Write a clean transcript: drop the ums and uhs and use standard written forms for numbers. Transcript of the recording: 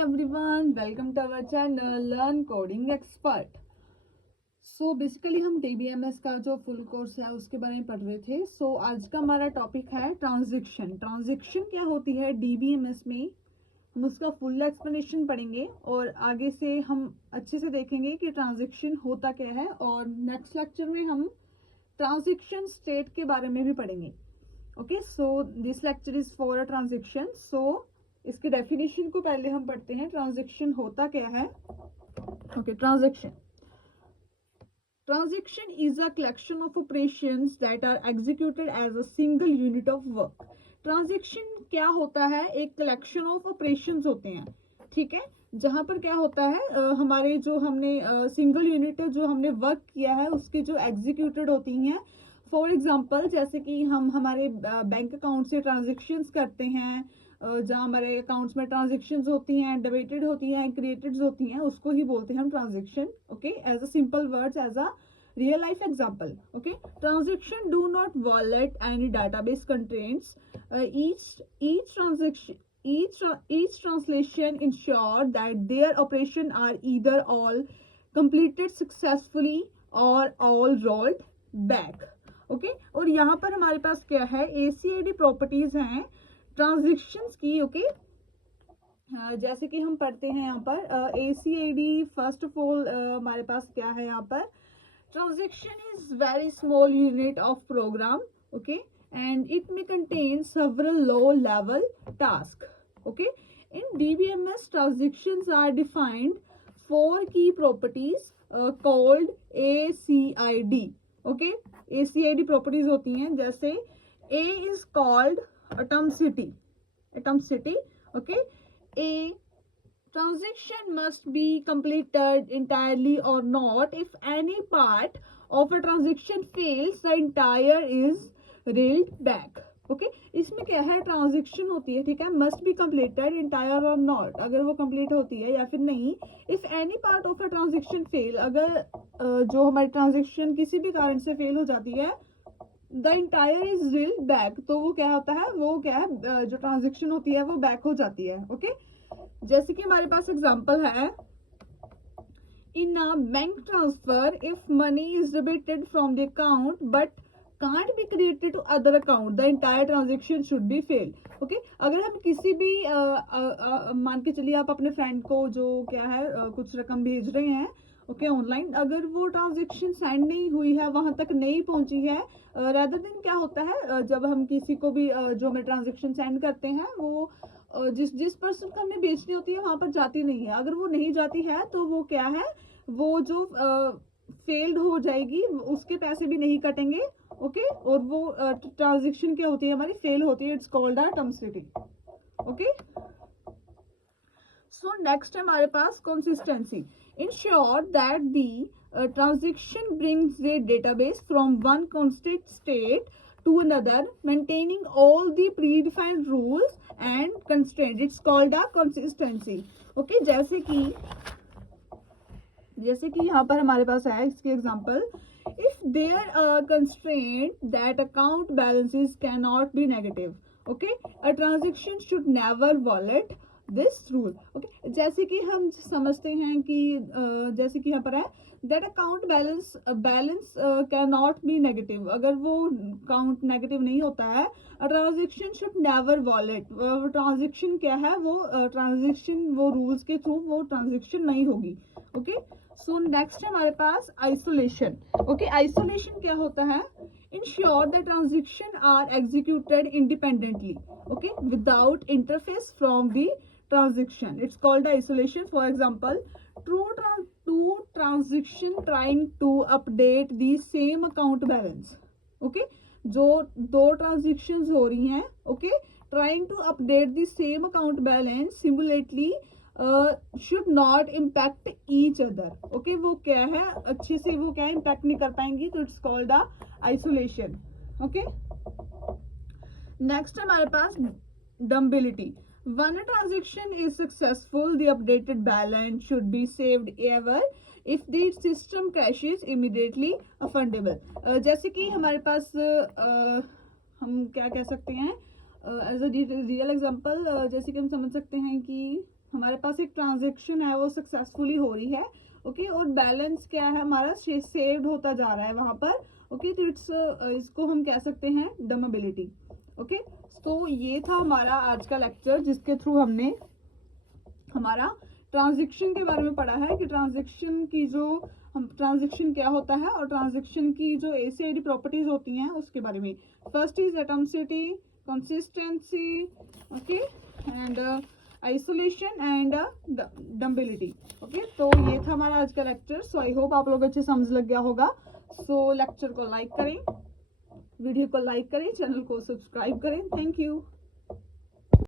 everyone, welcome to our channel Learn Coding Expert. So basically हम DBMS का जो full course है उसके बारे में पढ़ रहे थे. सो आज का हमारा टॉपिक है ट्रांजैक्शन. ट्रांजैक्शन क्या होती है DBMS में, हम उसका फुल एक्सप्लेनेशन पढ़ेंगे और आगे से हम अच्छे से देखेंगे कि ट्रांजैक्शन होता क्या है. और नेक्स्ट लेक्चर में हम ट्रांजैक्शन स्टेट के बारे में भी पढ़ेंगे. Okay, so this lecture is for a transaction. So इसके डेफिनेशन को पहले हम पढ़ते हैं. ट्रांजैक्शन होता क्या है. Okay, transaction is a collection of operations that are executed as a single unit of work. Transaction क्या होता है, एक कलेक्शन ऑफ ऑपरेशंस होते हैं. ठीक है, जहां पर क्या होता है हमारे जो हमने सिंगल यूनिट जो हमने वर्क किया है उसके जो एग्जीक्यूटेड होती हैं. फॉर एग्जांपल जैसे कि हम हमारे बैंक अकाउंट से ट्रांजैक्शंस करते हैं, जहाँ हमारे अकाउंट्स में ट्रांजैक्शंस होती हैं, डेबिटेड होती हैं, क्रिएटेड होती हैं, उसको ही बोलते हैं हम transaction. Okay, as a simple words, as a real life example. Okay, transaction do not violate any database contents. each transaction each translation ensure that their operation are either all completed successfully or all rolled back. Okay, और यहाँ पर हमारे पास क्या है, ACID properties हैं transactions की. Okay, जैसे कि हम पढ़ते हैं यहाँ पर ACID. फर्स्ट ऑफ ऑल हमारे पास क्या है यहाँ पर, transaction is very small unit of program. Okay, and it may contain several low level tasks. Okay, in DBMS transactions are defined 4 key properties called ACID. Okay, ACID properties होती हैं, जैसे A is called atomicity. Okay, A transaction must be completed entirely or not. If any part of a transaction fails, the entire is reeled back. Okay, इसमें क्या है, transaction होती है. ठीक है, मस्ट बी कंप्लीटेड इंटायर और not, अगर वो कंप्लीट होती है या फिर नहीं. If any part of a transaction fail, अगर जो हमारी ट्रांजैक्शन किसी भी कारण से फेल हो जाती है, the entire is reeled back, तो वो क्या होता है, वो क्या है, जो ट्रांजैक्शन होती है वो बैक हो जाती है. ओके, जैसे कि हमारे पास एग्जांपल है, in a bank transfer if money is debited from the account but can't be credited to other account, the entire transaction should be failed. Okay, अगर हम किसी भी मान के चलिए आप अपने फ्रेंड को जो क्या है कुछ रकम भेज रहे हैं, ओके, ऑनलाइन, अगर वो ट्रांजैक्शन सेंड नहीं हुई है, वहां तक नहीं पहुंची है, रेदर देन क्या होता है, जब हम किसी को भी जो हमें ट्रांजैक्शन सेंड करते हैं, वो जिस पर्सन को हमने बेचनी होती है वहां पर जाती नहीं है. अगर वो नहीं जाती है तो वो क्या है, वो जो फेल्ड हो जाएगी, उसके पैसे भी नहीं कटेंगे. ओके, और वो ट्रांजैक्शन क्या होती है, हमारी फेल होती है. It's called atomicity. Okay, so next है हमारे पास consistency. Ensure that the transaction brings the database from one constant state to another maintaining all the predefined rules and constraint. It's called a consistency. Okay, जैसे कि यहाँ पर हमारे पास है इसके example, if there constraint that account balances cannot be negative. Okay, a transaction should never violate this rule. Okay, जैसे कि हम समझते हैं कि जैसे कि यहाँ पर है that account balance cannot be negative, अगर वो अकाउंट नेगेटिव नहीं होता है, a transaction should never violate, transaction क्या है, वो ट्रांजेक्शन वो रूल्स के थ्रू वो ट्रांजेक्शन नहीं होगी. ओके, सो नेक्स्ट है हमारे पास आइसोलेशन. ओके, आइसोलेशन क्या होता है, ensure the transaction are executed independently. Okay, without interface from the transaction. It's called isolation. For example, two transaction trying to update the same account balance. Okay, जो दो transactions हो रही हैं, okay, trying to update the same account balance simultaneously should not impact each other. Okay, वो क्या है, अच्छे से वो क्या इम्पैक्ट नहीं कर पाएंगी, तो it's called a isolation. Okay, next हमारे पास डम्बिलिटी. When a transaction is successful, the updated balance should be saved ever. If the system crashes, immediately fundable. जैसे कि हमारे पास हम क्या कह सकते हैं, एज अ रियल एग्जांपल, जैसे कि हम समझ सकते हैं कि हमारे पास एक ट्रांजेक्शन है वो सक्सेसफुली हो रही है, ओके, और बैलेंस क्या है हमारा सेव्ड होता जा रहा है वहां पर, ओके, तो इसको हम कह सकते हैं डमेबिलिटी, ओके। तो ये था हमारा आज का लेक्चर जिसके थ्रू हमने हमारा ट्रांजैक्शन के बारे में पढ़ा है कि ट्रांजैक्शन की जो हम ट्रांजैक्शन क्या होता है और ट्रांजैक्शन की जो ACID प्रॉपर्टीज होती हैं उसके बारे में। First is atomicity, consistency, okay, and isolation and durability, okay. तो ये था हमारा आज का लेक्चर। सो आई होप आप लोग अच्छे समझ लग गया होगा। सो लेक्चर को लाइक करें, वीडियो को लाइक करें, चैनल को सब्सक्राइब करें। Thank you.